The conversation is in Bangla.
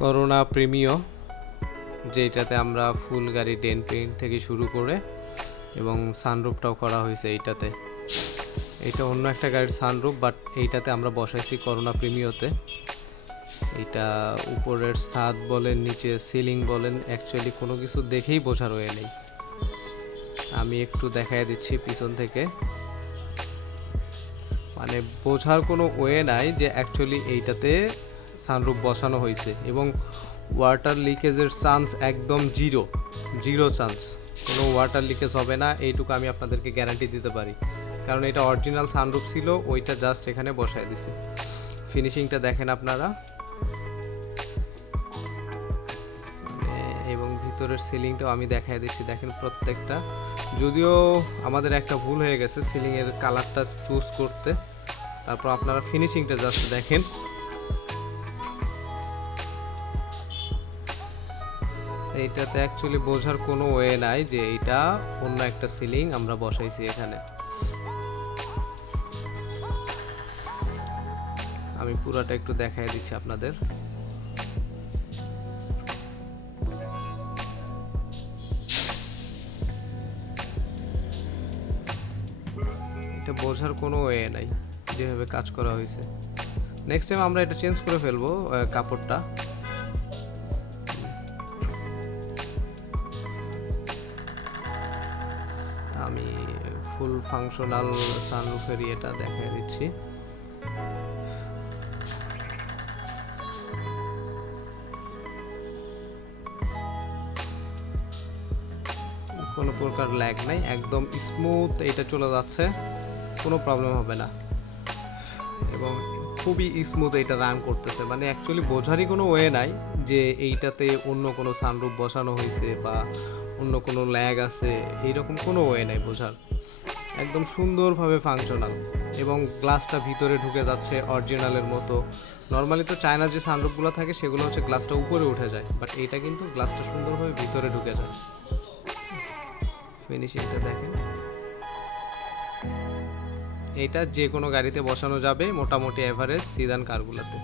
করোনা প্রিমিও, যেটাতে আমরা ফুল গাড়ি ডেন্ট পেইন্ট থেকে শুরু করে এবং সানরুফটাও করা হয়েছে এইটাতে। এটা অন্য একটা গাড়ির সানরুফ, বাট এইটাতে আমরা বসাইছি করোনা প্রিমিওতে। এটা উপরের ছাদ বলেন, নিচে সিলিং বলেন, অ্যাকচুয়ালি কোনো কিছু দেখেই বোঝার ওয়ে নেই। আমি একটু দেখাই দিচ্ছি পিছন থেকে, মানে বোঝার কোনো ওয়ে নাই যে অ্যাকচুয়ালি এইটাতে সানরুফ বসানো হয়েছে। এবং ওয়াটার লিকেজের চান্স একদম জিরো চান্স, কোনো ওয়াটার লিকেজ হবে না, এইটুকু আমি আপনাদেরকে গ্যারান্টি দিতে পারি। কারণ এটা অরিজিনাল সানরুফ ছিল, ওইটা জাস্ট এখানে বসায় দিছি। ফিনিশিংটা দেখেন আপনারা, এবং ভিতরের সিলিংটাও আমি দেখাই দিচ্ছি। দেখেন প্রত্যেকটা, যদিও আমাদের একটা ভুল হয়ে গেছে সিলিংয়ের কালারটা চুজ করতে, তারপর আপনারা ফিনিশিংটা জাস্ট দেখেন। এইটাতে অ্যাকচুয়ালি বোঝার কোনো ওয়ে নাই যে এইটা অন্য একটা সিলিং আমরা বসাইছি এখানে। আমি পুরাটা একটু দেখাই দিচ্ছি আপনাদের। এটা বোঝার কোনো ওয়ে নাই যেভাবে কাজ করা হয়েছে। নেক্সট টাইম আমরা এটা চেঞ্জ করে ফেলবো কাপড়টা। আমি ফুল ফাংশনাল সানরুফের এটা দেখাই দিচ্ছি। কোনো প্রকার ল্যাগ নাই, একদম স্মুথ এটা চলে যাচ্ছে, কোনো প্রবলেম হবে না এবং খুবই স্মুথ এটা রান করতেছে। মানে অ্যাকচুয়ালি বোঝারই কোনো ওয়ে নাই যে এইটাতে অন্য কোনো সানরুফ বসানো হয়েছে বা অন্য কোনো ল্যাগ আছে, এইরকম কোনো ওয়ে নাই বোঝার। একদম সুন্দরভাবে ফাংশনাল এবং গ্লাসটা ভিতরে ঢুকে যাচ্ছে অরিজিনালের মতো। নর্মালি তো চায়না যে সানরুফগুলো থাকে সেগুলো হচ্ছে গ্লাসটা উপরে উঠে যায়, বাট এইটা কিন্তু গ্লাসটা সুন্দরভাবে ভিতরে ঢুকে যায়। ফিনিশিংটা দেখেন, এটা যে কোনো গাড়িতে বসানো যাবে মোটামুটি এভারেজ সিদান কারগুলোতে।